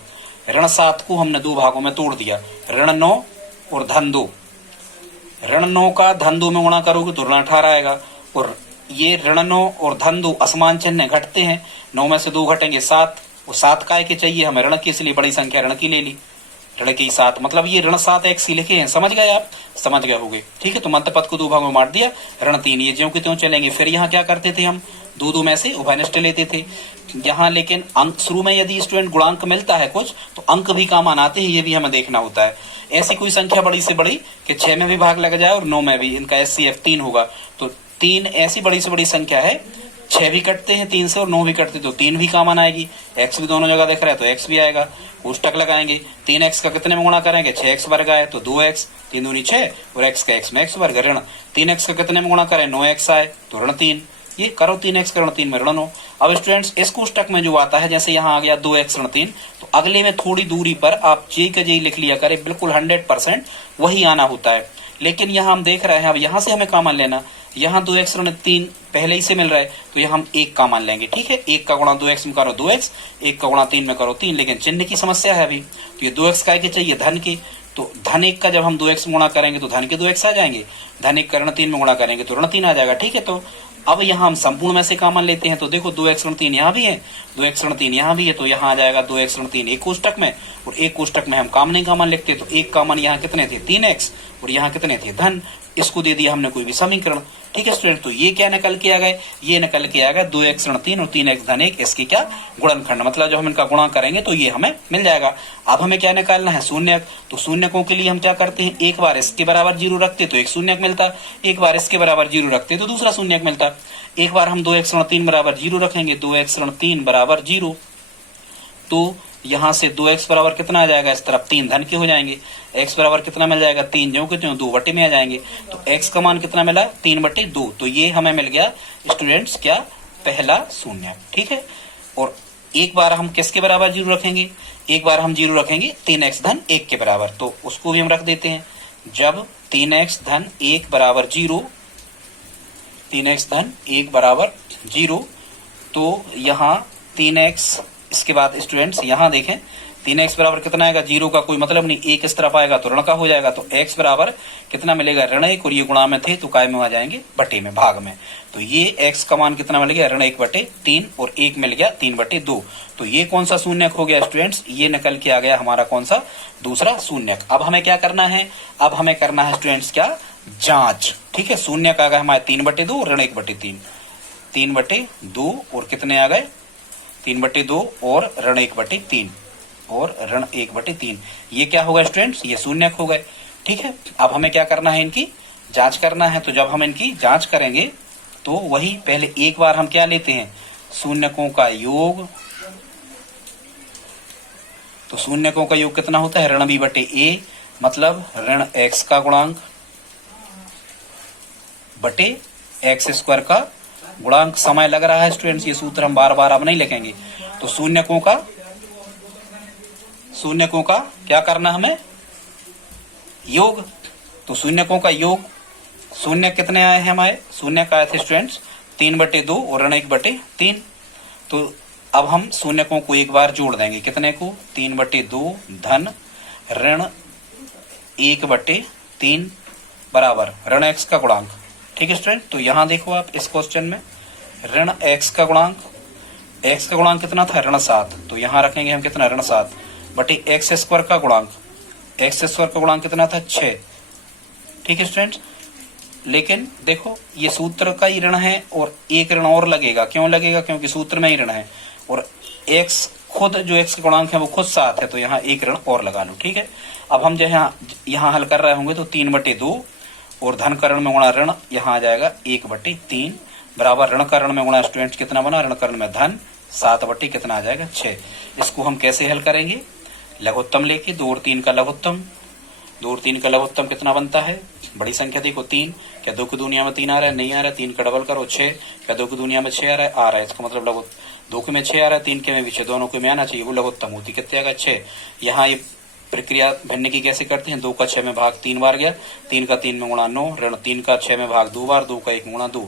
ऋण 7 को हमने 2 भागों में तोड़ दिया, ऋण 9 और धन 2। ऋण 9 का धन 2 में गुणा करोगे तो ऋण 18 आएगा, और ये ऋण 9 और धन 2 असमान चिन्ह घटते हैं, 9 में से 2 घटेंगे 7, और 7 काय के चाहिए हमें ऋण की, इसलिए बड़ी संख्या ऋण की ले ली। ऋण की 7, मतलब ये ऋण 7x ही लिखे हैं, समझ गए आप, समझ गए होंगे। ठीक है, तो मध्य पद को 2 भागों में बांट दिया, ऋण 3, ये ज्यों की त्यों चलेंगे। फिर यहाँ क्या करते थे हम, 2 में से उभयनिष्ठ लेते थे यहाँ, लेकिन अंक शुरू में यदि स्टूडेंट गुणांक मिलता है कुछ तो अंक भी काम आते हैं, ये भी हमें देखना होता है। ऐसी कोई संख्या बड़ी से बड़ी कि 6 में भी भाग लग जाए और 9 में भी, इनका HCF 3 होगा। तो 3 ऐसी बड़ी से बड़ी संख्या है, 6 भी कटते हैं 3 से और 9 भी कटते, तो 3 भी काम आएगी। x भी दोनों जगह दिख रहा है तो x भी आएगा, कोष्टक लगाएंगे। 3x का कितने में गुणा करेंगे, 6x वर्ग आए तो 2x, 3 दूनी 6 और x का x में x वर्ग, ऋण 3x का कितने में गुणा करें, 9x आए तो ऋण 3, ये करो 3x का ऋण 3 में ऋण 9। अब स्टूडेंट्स इस कोष्टक में जो आता है, जैसे यहाँ आ गया 2x ऋण 3, तो अगले में थोड़ी दूरी पर आप जे का जे लिख लिया करें, बिल्कुल 100% वही आना होता है। लेकिन यहाँ हम देख रहे हैं, अब यहाँ से हमें कॉमन लेना, यहाँ 2x ऋण 3 पहले ही से मिल रहा है तो यहाँ हम 1 कॉमन लेंगे। ठीक है, 1 का गुणा 2x में करो 2x, 1 का गुणा 3 में करो 3, लेकिन चिन्ह की समस्या है अभी, तो ये 2x काय के चाहिए, धन की, तो धन 1 का जब हम 2x में गुणा करेंगे तो धन के 2x आ जाएंगे, धन 1 का ऋण 3 में गुणा करेंगे तो ऋण 3 आ जाएगा। ठीक है, तो अब यहाँ हम संपूर्ण में से कॉमन लेते हैं, तो देखो 2x ऋण 3 यहाँ भी है, 2x ऋण 3 यहाँ भी है, तो यहाँ आ जाएगा 2x ऋण 3 एक कोष्टक में, और एक कोष्टक में हम कॉमन लिखते, तो एक कॉमन यहाँ कितने थे 3x, और यहाँ कितने थे धन, इसको दे दिया हमने कोई भी समीकरण। ठीक है स्टूडेंट, तो ये क्या निकल के आ गए, ये निकल के आ गया 2x ऋण 3 और 3x धन 1, इसकी क्या गुणनखंड, मतलब जब हम इनका गुणा करेंगे तो ये हमें मिल जाएगा। अब हमें क्या निकालना है, शून्यक, तो शून्यकों के लिए हम क्या करते हैं, एक बार इसके बराबर 0 रखते तो एक शून्यक मिलता, एक बार इसके बराबर 0 रखते तो दूसरा शून्यक मिलता। एक बार हम 2x ऋण 3 बराबर 0 रखेंगे, 2x ऋण 3 बराबर 0, तो यहाँ से 2x बराबर कितना आ जाएगा, इस तरफ 3 धन के हो जाएंगे, x बराबर कितना मिल जाएगा, 3 ज्यों के त्यों 2 बटे में आ जाएंगे, तो x का मान कितना मिला, 3/2, तो ये हमें मिल गया स्टूडेंट्स क्या, पहला शून्य। ठीक है, और एक बार हम किसके बराबर 0 रखेंगे, एक बार हम 0 रखेंगे 3x धन 1 के बराबर, तो उसको भी हम रख देते हैं, जब 3x धन 1 बराबर 0, 3x धन 1 बराबर 0, तो यहाँ 3x, इसके बाद स्टूडेंट्स यहाँ देखें 3x बराबर कितना आएगा, 0 का कोई मतलब नहीं, 1 इस तरफ आएगा तो ऋण का हो जाएगा, तो x बराबर कितना मिलेगा, ऋण 1, और ये गुणा में थे तो काय में आ जाएंगे, बटे में, भाग में, तो ये x का मान कितना मिल गया, ऋण 1/3, और 1 मिल गया 3/2, तो ये कौन सा शून्यक हो गया स्टूडेंट्स, ये निकल के आ गया हमारा कौन सा, दूसरा शून्यक। अब हमें क्या करना है, अब हमें करना है स्टूडेंट्स क्या, जांच। ठीक है, शून्यक आ गया हमारे 3/2 और ऋण 1/3, 3/2 और कितने आ गए, 3/2 और ऋण 1/3 और ऋण 1/3, ये क्या होगा स्टूडेंट्स, ये शून्यक हो गए। ठीक है, अब हमें क्या करना है, इनकी जांच करना है, तो जब हम इनकी जांच करेंगे तो वही पहले एक बार हम क्या लेते हैं, शून्यकों का योग, तो शून्यकों का योग कितना होता है, ऋण b/a, मतलब ऋण x का गुणांक बटे x स्क्वायर का गुणांक। समय लग रहा है स्टूडेंट्स, ये सूत्र हम बार बार अब नहीं लिखेंगे, तो शून्यकों का क्या करना हमें, योग, तो शून्यकों का योग, शून्य कितने आए हैं हमारे, शून्य आए थे स्टूडेंट्स 3/2 और ऋण 1/3, तो अब हम शून्यकों को एक बार जोड़ देंगे, कितने को, 3/2 धन ऋण 1/3 बराबर ऋण x का गुणांक। ठीक है स्टूडेंट, तो यहाँ देखो आप इस क्वेश्चन में ऋण x का गुणांक कितना था, ऋण 7, तो यहाँ रखेंगे हम कितना, ऋण 7 बटे x स्क्वायर का गुणांक, x स्क्वायर का गुणांक कितना था, 6। ठीक है स्टूडेंट्स, लेकिन देखो ये सूत्र का ही ऋण है और एक ऋण और लगेगा, क्यों लगेगा, क्योंकि सूत्र में ही ऋण है, और x खुद जो x का गुणांक है वो खुद 7 है, तो यहाँ एक ऋण और लगा लो। ठीक है, अब हम जो यहाँ हल कर रहे होंगे तो 3/2 और धन करण में गुणा ऋण, यहाँ आ जाएगा 1/3 बराबर ऋण करण में गुणा स्टूडेंट्स कितना बना, ऋण करण में धन 7 कितना आ जाएगा 6। इसको हम कैसे हल करेंगे, लघुत्तम लेके 2 और 3 का लघुत्तम, 2 और 3 का लघुत्तम कितना बनता है, बड़ी संख्या देखो 3, क्या 2 की दुनिया में 3 आ रहा है, नहीं आ रहा है, 3 का डबल करो 6, क्या 2 की दुनिया में 6 आ रहा है, इसका मतलब लघुत्तम 2 के में 6 आ रहा है, 3 के में भी 6, दोनों के में आना चाहिए, वो लघुत्तम होती कितने आएगा 6। यहाँ ये प्रक्रिया भिन्न की कैसे करते हैं, 2 का 6 में भाग 3 बार गया, 3 का 3 में गुणा 9, ऋण 3 का 6 में भाग 2 बार, 2 का 1 में गुणा 2,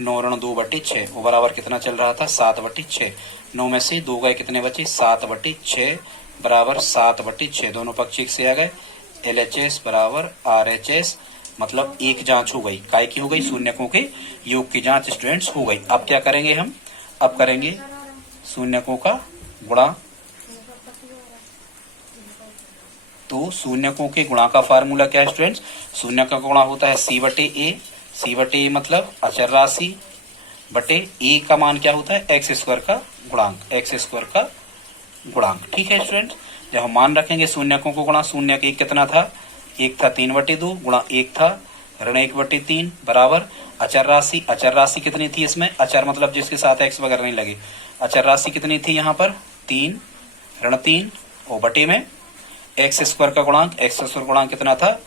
9 ऋण 2/6, वो बराबर कितना चल रहा था, 7/6, 9 में से 2 गए कितने बचे, 7/6 बराबर 7/6, दोनों पक्ष एक से आ गए, LHS बराबर RHS, मतलब एक जांच हो गई, काय की हो गई, शून्यकों के योग की जांच स्टूडेंट्स हो गई। अब क्या करेंगे हम, अब करेंगे शून्यकों का गुणा, तो शून्यकों के गुणा का फार्मूला क्या है स्टूडेंट्स? शून्य का गुणा होता है सी बटे ए, सी बटे ए मतलब अचर राशि बटे ए का मान क्या होता है? एक्स स्क्वायर का गुणांक, एक्स स्क्वायर का गुणांक। ठीक है स्टूडेंट्स, जब हम मान रखेंगे शून्यकों को गुणा, शून्य का एक कितना था? एक था 3/2 गुणा एक था ऋण 1/3 बराबर अचर राशि, अचर राशि कितनी थी इसमें? अचर मतलब जिसके साथ एक्स वगैरह नहीं लगे, अचर राशि कितनी थी यहाँ पर? 3 ऋण 3 और बटे में एक्स स्क्वायर का गुणांक, एक्स स्क्वायर गुणांक कितना था?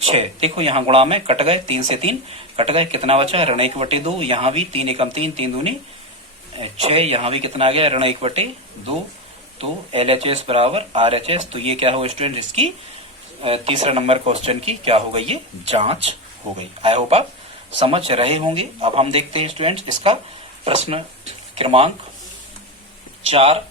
6। देखो यहाँ गुणा में कट गए, 3 से 3 कट गए, कितना बचा? ऋण 1/2, यहाँ भी 3 एकम 3, 3 दूनी 6, यहाँ भी कितना आ गया? ऋण 1/2। तो LHS बराबर RHS। तो ये क्या हो स्टूडेंट? इसकी तीसरा नंबर क्वेश्चन की क्या हो गई? ये जांच हो गई। आई होप आप समझ रहे होंगे। अब हम देखते हैं स्टूडेंट्स इसका प्रश्न क्रमांक 4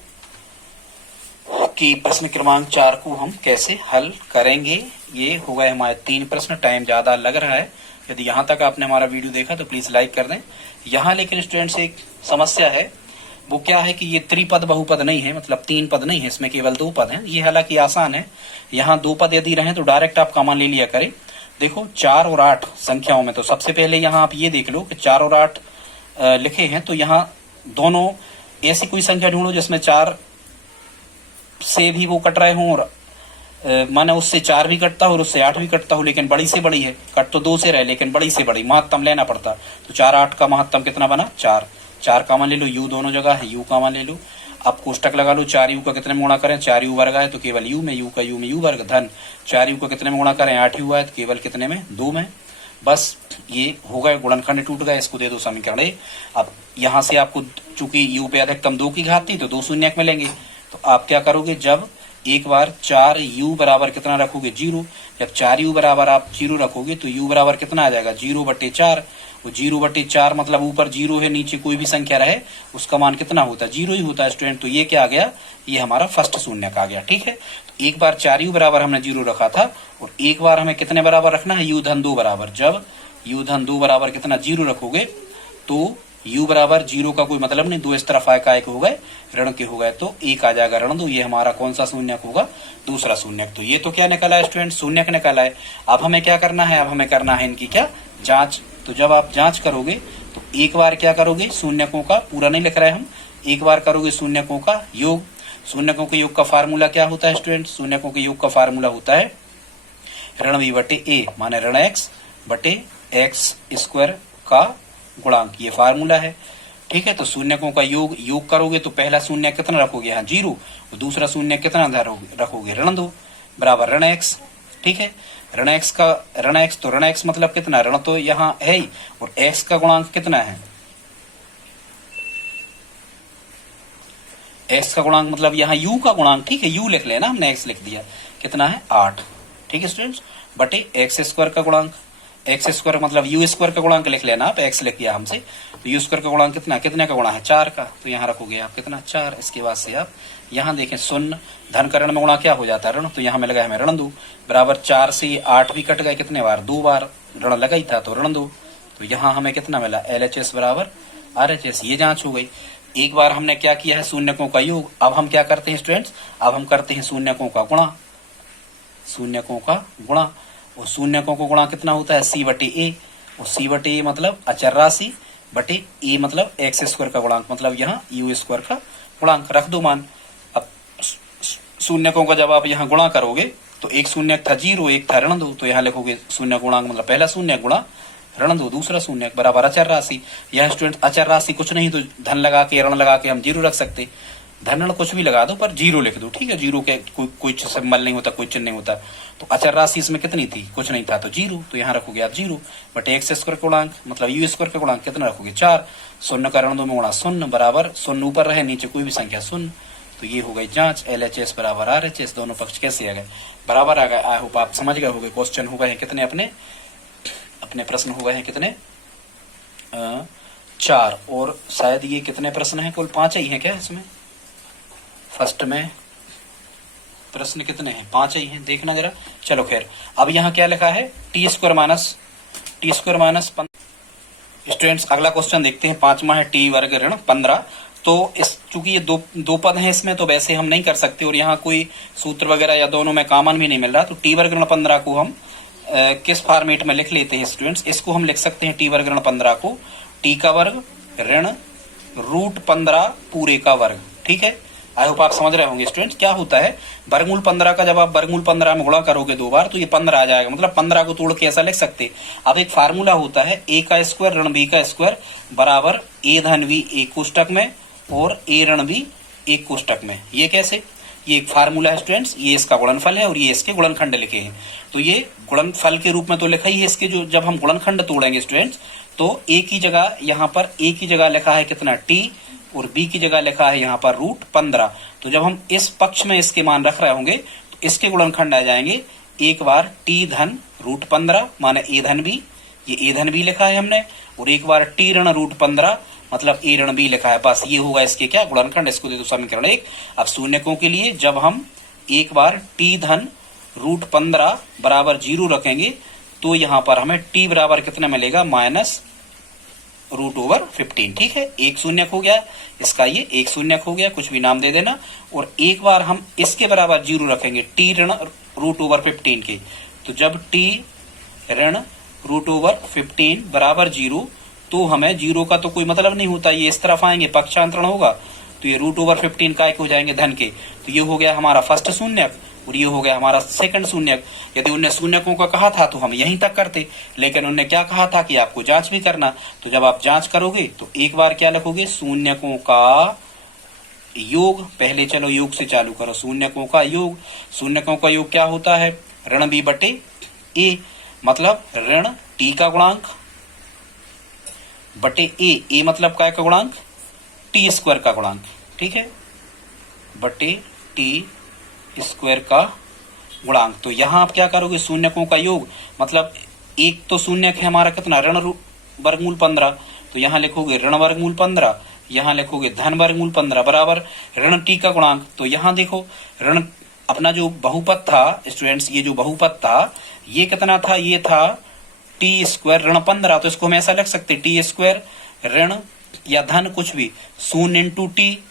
की, प्रश्न क्रमांक 4 को हम कैसे हल करेंगे। ये हो गए हमारे 3 प्रश्न, टाइम ज्यादा लग रहा है। यदि यहाँ तक आपने हमारा वीडियो देखा तो प्लीज लाइक कर दें। यहाँ लेकिन स्टूडेंट्स एक समस्या है, वो क्या है कि ये त्रिपद बहुपद नहीं है, मतलब 3 पद नहीं है, इसमें केवल 2 पद हैं। ये हालांकि आसान है, यहाँ 2 पद यदि रहे तो डायरेक्ट आप कॉमन ले लिया करें। देखो 4 और 8 संख्याओं में, तो सबसे पहले यहाँ आप ये देख लो कि 4 और 8 लिखे हैं, तो यहाँ दोनों ऐसी कोई संख्या ढूंढो जिसमें 4 से भी वो कट रहे हों और माने उससे 4 भी कटता हो और उससे 8 भी कटता हो, लेकिन बड़ी से बड़ी है। कट तो 2 से रहे लेकिन बड़ी से बड़ी, महत्तम लेना पड़ता। तो 4 8 का महत्तम कितना बना? 4। 4 कॉमन ले लो, यू दोनों जगह है, यू कॉमन ले लो। अब कोष्टक लगा लो, 4 यू का कितने में गुणा करें? 4 यू वर्ग आए तो केवल यू में, यू का यू में यू वर्ग, धन 4 यू का कितने में गुणा करें? 8 यू आए तो केवल कितने में? 2 में। बस ये हो गए, गुणनखंड टूट गए, इसको दे दो समीकरण ए। अब यहाँ से आपको चूंकि यू पे अधिकतम 2 की घात थी तो 2 शून्यक मिलेंगे, तो आप क्या करोगे? जब एक बार 4 यू बराबर कितना रखोगे? 0। जब 4 यू बराबर आप 0 रखोगे तो यू बराबर कितना आ जाएगा? 0/4। वो 0/4 मतलब ऊपर 0 है, नीचे कोई भी संख्या रहे उसका मान कितना होता है? 0 ही होता है स्टूडेंट। तो ये क्या आ गया? ये हमारा फर्स्ट शून्यक आ गया। ठीक है, तो एक बार 4 यू बराबर हमने 0 रखा था और एक बार हमें कितने बराबर रखना है? यू धन 2 बराबर। जब यू धन 2 बराबर कितना? 0 रखोगे तो u बराबर 0 का कोई मतलब नहीं, 2 इस तरफ आए का एक हो गए, ऋण के हो गए तो 1 आ जाएगा ऋण 2। ये हमारा कौन सा शून्यक होगा? दूसरा शून्यक। तो ये तो क्या निकला है स्टूडेंट? शून्यक निकला है। अब हमें क्या करना है? अब हमें करना है इनकी क्या? जांच। तो जब आप जांच करोगे तो एक बार क्या करोगे? शून्यकों का, पूरा नहीं लिख रहे हम, एक बार करोगे शून्यकों का योग। शून्यकों के योग का फार्मूला क्या होता है स्टूडेंट? शून्यकों के योग का फार्मूला होता है ऋण v बटे ए, माने ऋण x बटे एक्स स्क्वायर का गुणांक, ये फार्मूला है। ठीक है, तो शून्यकों का योग करोगे तो पहला शून्य कितना रखोगे? यहाँ 0, और दूसरा शून्य कितना रखोगे? ऋण 2 बराबर ऋण x। ठीक है, ऋण x का ऋण x, तो ऋण x मतलब कितना? ऋण तो यहाँ है ही, और x का गुणांक कितना है? x का गुणांक मतलब यहाँ u का गुणांक। ठीक है, u लिख लेना, हमने x लिख दिया, कितना है? 8। ठीक है स्टूडेंट्स, बटे एक्स स्क्वायर का गुणांक, एक्स स्क्वायर मतलब यू स्क्वायर का गुणांक लिख लेना, आप एक्स लिख दिया हमसे, तो यू स्क्वायर का गुणांक कितना? कितने का गुणा है? 4 का, तो यहाँ रखोगे आप कितना? 4। इसके बाद से आप यहाँ देखें शून्य, धन का ऋण में गुणा क्या हो जाता है? ऋण। तो यहाँ मिल गया हमें ऋण 2 बराबर 4 से 8 भी कट गए, कितने बार? 2 बार ऋण लगा ही था तो ऋण 2। तो यहाँ हमें कितना मिला? LHS बराबर RHS। ये जांच हो गई। एक बार हमने क्या किया है? शून्यकों का योग। अब हम क्या करते हैं स्टूडेंट्स? अब हम करते हैं शून्यकों का गुणा, शून्यकों का गुणा। और शून्यकों को गुणा कितना होता है? C बटे ए, और C बटे ए मतलब अचर राशि बटे ए मतलब एक्स स्क्वायर का गुणांक, मतलब यहाँ यू स्क्वायर का गुणांक रख दो मान। अब शून्यकों का जब आप यहाँ गुणा करोगे तो एक शून्यक था 0, एक था ऋण 2, तो यहाँ लिखोगे शून्य गुणांक मतलब पहला शून्य गुणा ऋण 2, दूसरा शून्य बराबर अचर राशि। यह स्टूडेंट अचर राशि कुछ नहीं तो धन लगा के ऋण लगा के हम 0 रख सकते, धन ऋण कुछ भी लगा दो पर 0 लिख दो। ठीक है, 0 के कोई सिंबल नहीं होता, कोई चिन्ह नहीं होता। तो अचर राशि इसमें कितनी थी? कुछ नहीं था तो 0, तो यहाँ रखोगे आप 0 बटे एक्स स्क्वायर का गुणांक मतलब यू स्क्वायर का गुणांक कितना रखोगे? 4। शून्य का ऋण 2 में गुणा शून्य बराबर शून्य ऊपर रहे नीचे कोई भी संख्या शून्य। तो ये हो गई जांच। LHS बराबर RHS, दोनों पक्ष कैसे आ गए? बराबर आ गए। आई होप आप समझ गए होंगे। क्वेश्चन हो गए हैं कितने? अपने प्रश्न हो गए हैं कितने? 4। और शायद ये कितने प्रश्न हैं? कुल 5 ही हैं क्या इसमें? फर्स्ट में प्रश्न कितने हैं? 5 ही हैं, देखना जरा। चलो खैर, अब यहाँ क्या लिखा है? टी स्क्वायर माइनस स्टूडेंट्स अगला क्वेश्चन देखते हैं। 5वां है टी वर्ग ऋण 15 तो इस चूंकि ये दो पद हैं इसमें, तो वैसे हम नहीं कर सकते, और यहाँ कोई सूत्र वगैरह या दोनों में कॉमन भी नहीं मिल रहा, तो टी वर्ग ऋण 15 को हम किस फॉर्मेट में लिख लेते हैं स्टूडेंट्स? इसको हम लिख सकते हैं टी वर्ग ऋण 15 को टी का वर्ग ऋण √15 पूरे का वर्ग। ठीक है, आई होप आप समझ रहे होंगे स्टूडेंट्स। क्या होता है, वर्गमूल 15 का जब आप वर्गमूल 15 में गुणा करोगे 2 बार तो ये 15 आ जाएगा, मतलब 15 को तोड़ के ऐसा लिख सकते। अब एक फार्मूला होता है a का स्क्वायर ऋण b का स्क्वायर बराबर a धन b एक कोष्टक में और a ऋण b एक कोष्टक में। ये कैसे? ये एक फार्मूला है स्टूडेंट्स, ये इसका गुणनफल है और ये इसके गुणनखंड लिखे हैं। तो ये गुणनफल के रूप में तो लिखा ही है इसके, जो जब हम गुणनखंड तोड़ेंगे स्टूडेंट्स तो a की जगह यहाँ पर a की जगह लिखा है कितना t और b की जगह लिखा है यहाँ पर √15। तो जब हम इस पक्ष में इसके मान रख रहे होंगे तो इसके गुणनखंड आ जाएंगे, एक बार t धन √15 माने a धन b, ये a धन b लिखा है हमने, और एक बार t ऋण √15 मतलब a ऋण b लिखा है। बस ये होगा इसके क्या गुणनखंड। इसको दे दो समीकरण 1। अब शून्यकों के लिए जब हम एक बार t धन √15 बराबर 0 रखेंगे तो यहाँ पर हमें t बराबर कितना मिलेगा? -√15। ठीक है, एक शून्यक हो गया इसका, ये एक शून्यक हो गया, कुछ भी नाम दे देना। और एक बार हम इसके बराबर 0 रखेंगे t ऋण √15 के, तो जब t ऋण √15 बराबर 0 तो हमें 0 का तो कोई मतलब नहीं होता, ये इस तरफ आएंगे पक्षांतरण होगा तो ये √15 का एक हो जाएंगे धन के। तो ये हो गया हमारा फर्स्ट शून्यक और ये हो गया हमारा सेकंड शून्यक। यदि उनने शून्यकों का कहा था तो हम यहीं तक करते, लेकिन उनने क्या कहा था कि आपको जांच भी करना। तो जब आप जांच करोगे तो एक बार क्या लिखोगे? शून्यकों का योग। पहले चलो योग से चालू करो, शून्यकों का योग। शून्यकों का योग क्या होता है? ऋण b बटे a, मतलब ऋण t का गुणांक बटे a मतलब काय का गुणांक? टी स्क्वायर का गुणांक। ठीक है, बटे टी स्क्वायर का गुणांक। तो यहां आप क्या करोगे? शून्यकों का योग, मतलब एक तो शून्यक है हमारा कितना? ऋण वर्गमूल 15, तो यहाँ लिखोगे ऋण वर्गमूल 15, यहाँ लिखोगे धन वर्गमूल 15 बराबर ऋण टी का गुणांक। तो यहाँ देखो ऋण अपना जो बहुपद था स्टूडेंट्स, ये जो बहुपद था ये कितना था? ये था टी स्क्वायर ऋण 15। तो इसको हम ऐसा लिख सकते टी स्क्वायर ऋण या धन कुछ भी 0 इंटू टी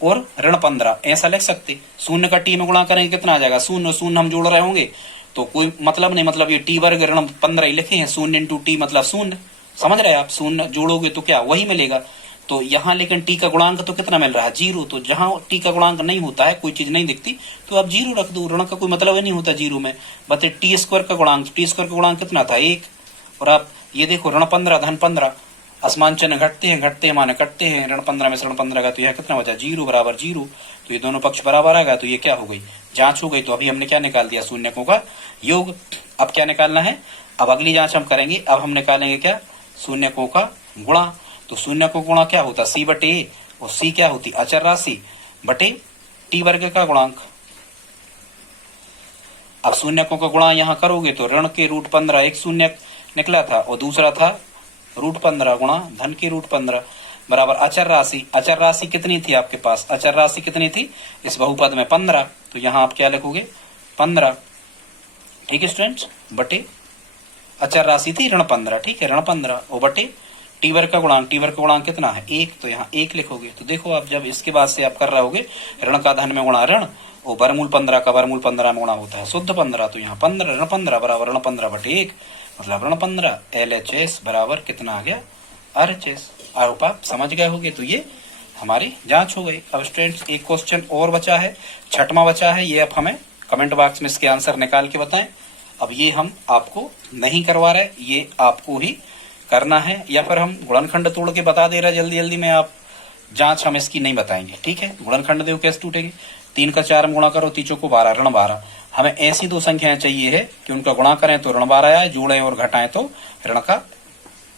और ऋण 15 ऐसा लिख सकते। शून्य का टी में गुणा करेंगे कितना आ जाएगा? 0 0 हम जोड़ रहे होंगे तो कोई मतलब नहीं, मतलब ये टी वर्ग ऋण 15 ही लिखे हैं, 0 इंटू टी मतलब 0। समझ रहे हैं आप? 0 जोड़ोगे तो क्या वही मिलेगा। तो यहाँ लेकिन टी का गुणांक तो कितना मिल रहा है? 0। तो जहां टी का गुणांक नहीं होता है, कोई चीज नहीं दिखती, तो आप 0 रख दो, ऋण का कोई मतलब ही नहीं होता 0 में। बता टी स्क्वायर का गुणांक, टी स्क्वायर का गुणांक कितना था? 1। और आप ये देखो ऋण 15 धन 15, आसमान चिन्ह घटते हैं माने कटते हैं, ऋण 15 में से ऋण 15 का, तो यह कितना बचा? 0 बराबर 0। तो ये दोनों पक्ष बराबर आ गया, तो ये क्या हो गई? जांच हो गई। तो अभी हमने क्या निकाल दिया? शून्यकों का योग। अब क्या निकालना है? अब अगली जांच हम करेंगे। अब हम निकालेंगे क्या? शून्यकों का गुणा। तो शून्यकों का गुणा क्या होता? c बटे a, और c क्या होती? अचर राशि बटे टी वर्ग का गुणांक। अब शून्यकों का गुणा यहाँ करोगे तो ऋण के √15 एक शून्यक निकला था और दूसरा था √15 गुणा धन के √15 बराबर अचर राशि। अचर राशि कितनी थी आपके पास? अचर राशि कितनी थी इस बहुपद में? 15। तो यहाँ आप क्या लिखोगे? 15। ठीक है स्टूडेंट्स, बटे अचर राशि थी ऋण 15। ठीक है, ऋण 15 और बटे टी वर्ग का गुणांक। टी वर्ग का गुणांक कितना है? 1। तो यहाँ 1 लिखोगे। तो देखो आप जब इसके बाद से आप कर रहे होगे ऋण का धन में गुणा ऋण और वर्गमूल 15 का वर्गमूल 15 में गुणा होता है शुद्ध 15। तो यहाँ 15 ऋण 15 बराबर ऋण 15 बटे 1 मतलब ऋण 15 LHS बराबर कितना आ गया? RHS। आई होप आप समझ गए होंगे। तो ये हमारी जांच हो गई। अब स्टूडेंट्स एक क्वेश्चन और बचा है, 6वां बचा है, ये आप हमें कमेंट बॉक्स में इसके आंसर निकाल के बताएं। अब ये हम आपको नहीं करवा रहे, ये आपको ही करना है, या फिर हम गुणनखंड तोड़ के बता दे रहे जल्दी जल्दी में। आप जांच हम इसकी नहीं बताएंगे। ठीक है, गुणनखंड देखो कैसे टूटेगी। 3 का 4 में गुणा करो, 3 को 12 ऋण 12। हमें ऐसी दो संख्याएं चाहिए है कि उनका गुणा करें तो ऋण 12 आए, जोड़ें और घटाएं तो ऋण का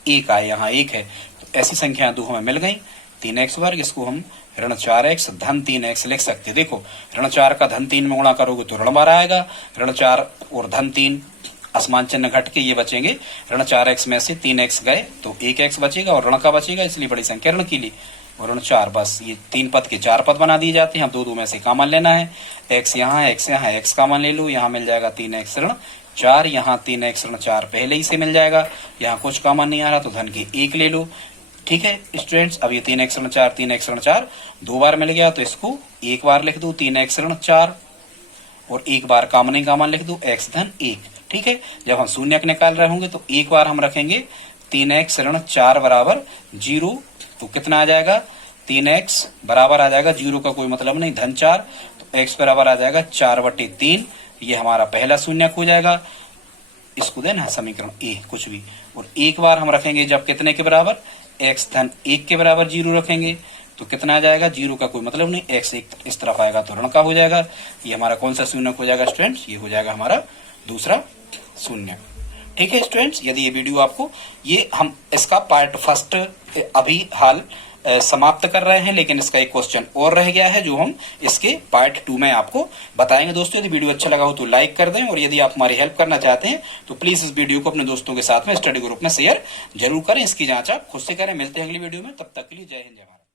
1 आए। यहाँ 1 है, तो ऐसी संख्याएं 2 हमें मिल गई। 3x वर्ग, इसको हम ऋण 4x धन 3x लिख सकते। देखो ऋण 4 का धन 3 में गुणा करोगे तो ऋण 12 आएगा, ऋण 4 और धन 3 आसमान चिन्ह घट के ये बचेंगे, ऋण 4x में से 3x गए तो 1x बचेगा और ऋण का बचेगा, इसलिए बड़ी संख्या ऋण की ली। और ऋण 4, बस ये 3 पद के 4 पद बना दिए जाते हैं। अब 2 में से कॉमन लेना है, x यहाँ है, x यहाँ है, x कॉमन ले लो, यहाँ मिल जाएगा 3x ऋण 4, यहाँ 3x ऋण 4 पहले ही से मिल जाएगा, यहाँ कुछ कॉमन नहीं आ रहा तो धन के 1 ले लो। ठीक है स्टूडेंट्स, अब ये 3x ऋण 4 3x ऋण 4 दो बार मिल गया तो इसको एक बार लिख दो 3x ऋण 4 और एक बार कॉमन कॉमन लिख दो x धन 1। ठीक है, जब हम शून्यक निकाल रहे होंगे तो एक बार हम रखेंगे 3x ऋण 4 बराबर 0, तो कितना आ जाएगा 3x बराबर आ जाएगा 0 का कोई मतलब नहीं धन 4, तो x बराबर आ जाएगा 4/3। ये हमारा पहला शून्यक हो जाएगा, इसको देना समीकरण ए कुछ भी। और एक बार हम रखेंगे जब कितने के बराबर x धन 1 के बराबर 0 रखेंगे तो कितना आ जाएगा 0 का कोई मतलब नहीं, x एक इस तरफ आएगा तो ऋण का हो जाएगा। ये हमारा कौन सा शून्यक हो जाएगा स्टूडेंट्स, ये हो जाएगा हमारा दूसरा शून्यक। ठीक है स्टूडेंट्स, यदि ये वीडियो आपको, ये हम इसका पार्ट फर्स्ट अभी हाल समाप्त कर रहे हैं, लेकिन इसका एक क्वेश्चन और रह गया है जो हम इसके पार्ट 2 में आपको बताएंगे। दोस्तों यदि वीडियो अच्छा लगा हो तो लाइक कर दें, और यदि आप हमारी हेल्प करना चाहते हैं तो प्लीज इस वीडियो को अपने दोस्तों के साथ में स्टडी ग्रुप में शेयर जरूर करें। इसकी जांच आप खुद से करें। मिलते हैं अगली वीडियो में, तब तक के लिए जय हिंद जय भारत।